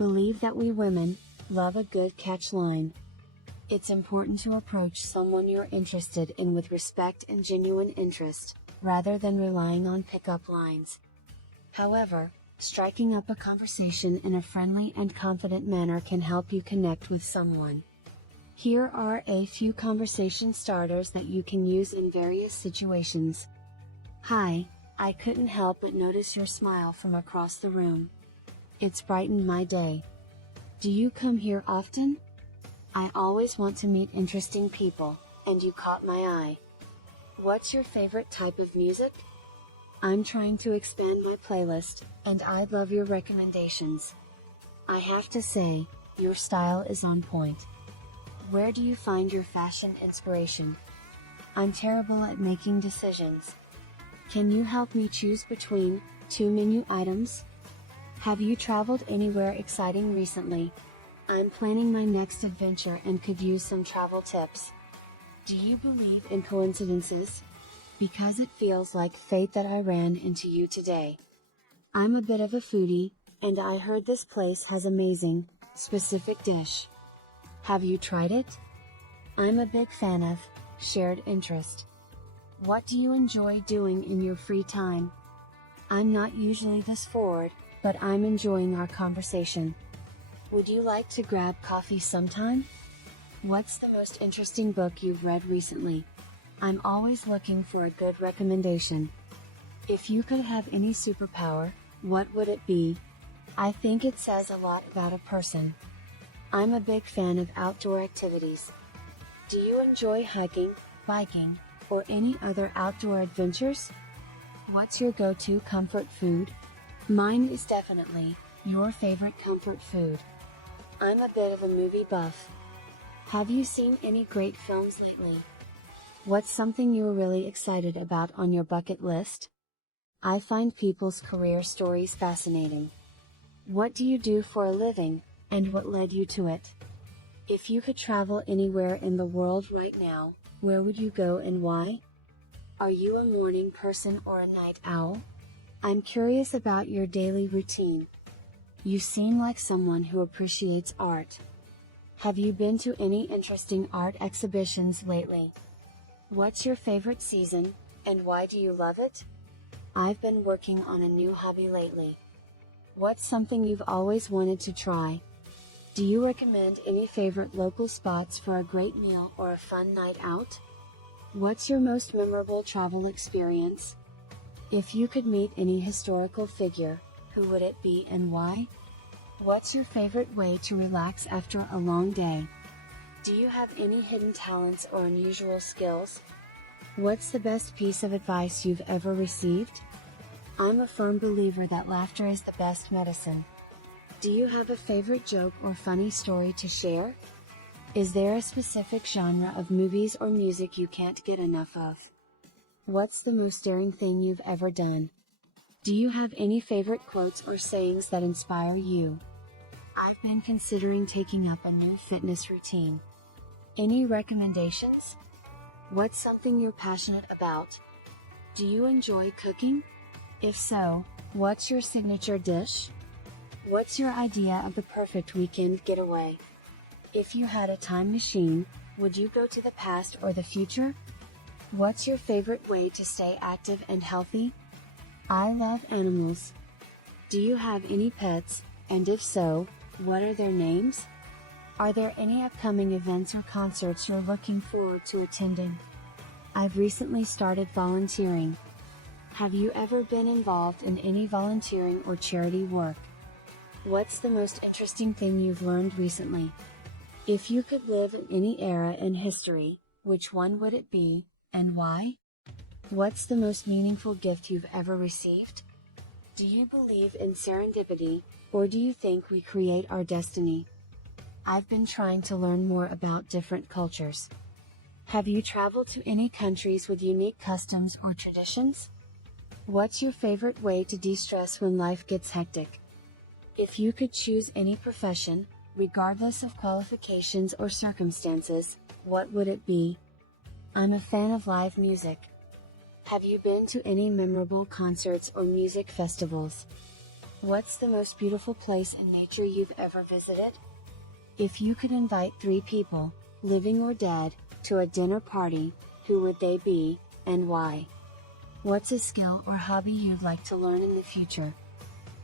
believe that we women love a good catch line. It's important to approach someone you're interested in with respect and genuine interest, rather than relying on pickup lines. However, striking up a conversation in a friendly and confident manner can help you connect with someone. Here are a few conversation starters that you can use in various situations. Hi, I couldn't help but notice your smile from across the room. It's brightened my day. Do you come here often? I always want to meet interesting people, and you caught my eye. What's your favorite type of music? I'm trying to expand my playlist, and I'd love your recommendations. I have to say, your style is on point. Where do you find your fashion inspiration? I'm terrible at making decisions. Can you help me choose between 2 menu items? Have you traveled anywhere exciting recently? I'm planning my next adventure and could use some travel tips. Do you believe in coincidences? Because it feels like fate that I ran into you today. I'm a bit of a foodie, and I heard this place has amazing, specific dish. Have you tried it? I'm a big fan of shared interest. What do you enjoy doing in your free time? I'm not usually this forward, but I'm enjoying our conversation. Would you like to grab coffee sometime? What's the most interesting book you've read recently? I'm always looking for a good recommendation. If you could have any superpower, what would it be? I think it says a lot about a person. I'm a big fan of outdoor activities. Do you enjoy hiking, biking, or any other outdoor adventures? What's your go-to comfort food? Mine is definitely your favorite comfort food. I'm a bit of a movie buff. Have you seen any great films lately? What's something you're really excited about on your bucket list? I find people's career stories fascinating. What do you do for a living, and what led you to it? If you could travel anywhere in the world right now, where would you go and why? Are you a morning person or a night owl? I'm curious about your daily routine. You seem like someone who appreciates art. Have you been to any interesting art exhibitions lately? What's your favorite season, and why do you love it? I've been working on a new hobby lately. What's something you've always wanted to try? Do you recommend any favorite local spots for a great meal or a fun night out? What's your most memorable travel experience? If you could meet any historical figure, who would it be and why? What's your favorite way to relax after a long day? Do you have any hidden talents or unusual skills? What's the best piece of advice you've ever received? I'm a firm believer that laughter is the best medicine. Do you have a favorite joke or funny story to share? Is there a specific genre of movies or music you can't get enough of? What's the most daring thing you've ever done? Do you have any favorite quotes or sayings that inspire you? I've been considering taking up a new fitness routine. Any recommendations? What's something you're passionate about? Do you enjoy cooking? If so, what's your signature dish? What's your idea of the perfect weekend getaway? If you had a time machine, would you go to the past or the future? What's your favorite way to stay active and healthy? I love animals. Do you have any pets, and if so, what are their names? Are there any upcoming events or concerts you're looking forward to attending? I've recently started volunteering. Have you ever been involved in any volunteering or charity work? What's the most interesting thing you've learned recently? If you could live in any era in history, which one would it be, and why? What's the most meaningful gift you've ever received? Do you believe in serendipity, or do you think we create our destiny? I've been trying to learn more about different cultures. Have you traveled to any countries with unique customs or traditions? What's your favorite way to de-stress when life gets hectic? If you could choose any profession, regardless of qualifications or circumstances, what would it be? I'm a fan of live music. Have you been to any memorable concerts or music festivals? What's the most beautiful place in nature you've ever visited? If you could invite 3 people, living or dead, to a dinner party, who would they be, and why? What's a skill or hobby you'd like to learn in the future?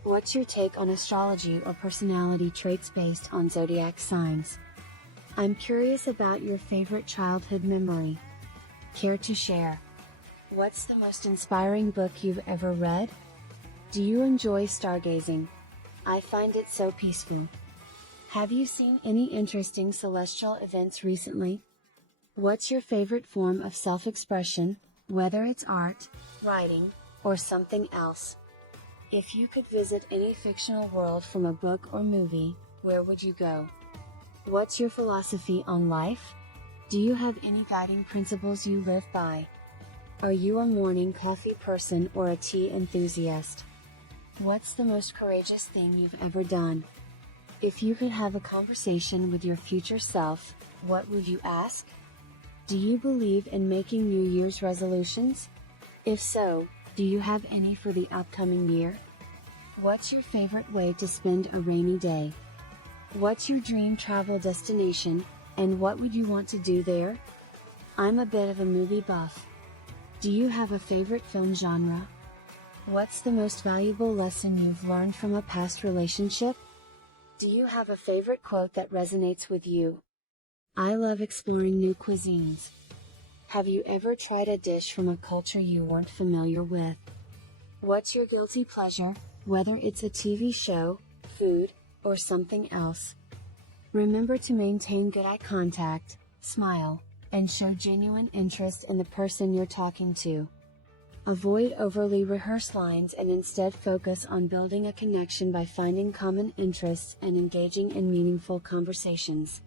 What's your take on astrology or personality traits based on zodiac signs? I'm curious about your favorite childhood memory. Care to share? What's the most inspiring book you've ever read? Do you enjoy stargazing? I find it so peaceful. Have you seen any interesting celestial events recently? What's your favorite form of self-expression, whether it's art, writing, or something else? If you could visit any fictional world from a book or movie, where would you go? What's your philosophy on life? Do you have any guiding principles you live by? Are you a morning coffee person or a tea enthusiast? What's the most courageous thing you've ever done? If you could have a conversation with your future self, what would you ask? Do you believe in making New Year's resolutions? If so, do you have any for the upcoming year? What's your favorite way to spend a rainy day? What's your dream travel destination, and what would you want to do there? I'm a bit of a movie buff. Do you have a favorite film genre? What's the most valuable lesson you've learned from a past relationship? Do you have a favorite quote that resonates with you? I love exploring new cuisines. Have you ever tried a dish from a culture you weren't familiar with? What's your guilty pleasure, whether it's a TV show, food, or something else? Remember to maintain good eye contact, smile, and show genuine interest in the person you're talking to. Avoid overly rehearsed lines and instead focus on building a connection by finding common interests and engaging in meaningful conversations.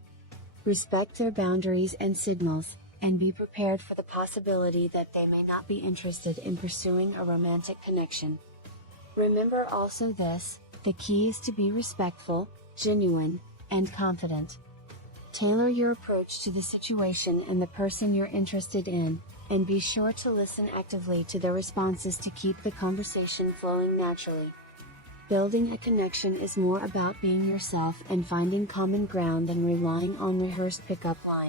Respect their boundaries and signals, and be prepared for the possibility that they may not be interested in pursuing a romantic connection. Remember also this: the key is to be respectful, genuine, and confident. Tailor your approach to the situation and the person you're interested in, and be sure to listen actively to their responses to keep the conversation flowing naturally. Building a connection is more about being yourself and finding common ground than relying on rehearsed pickup lines.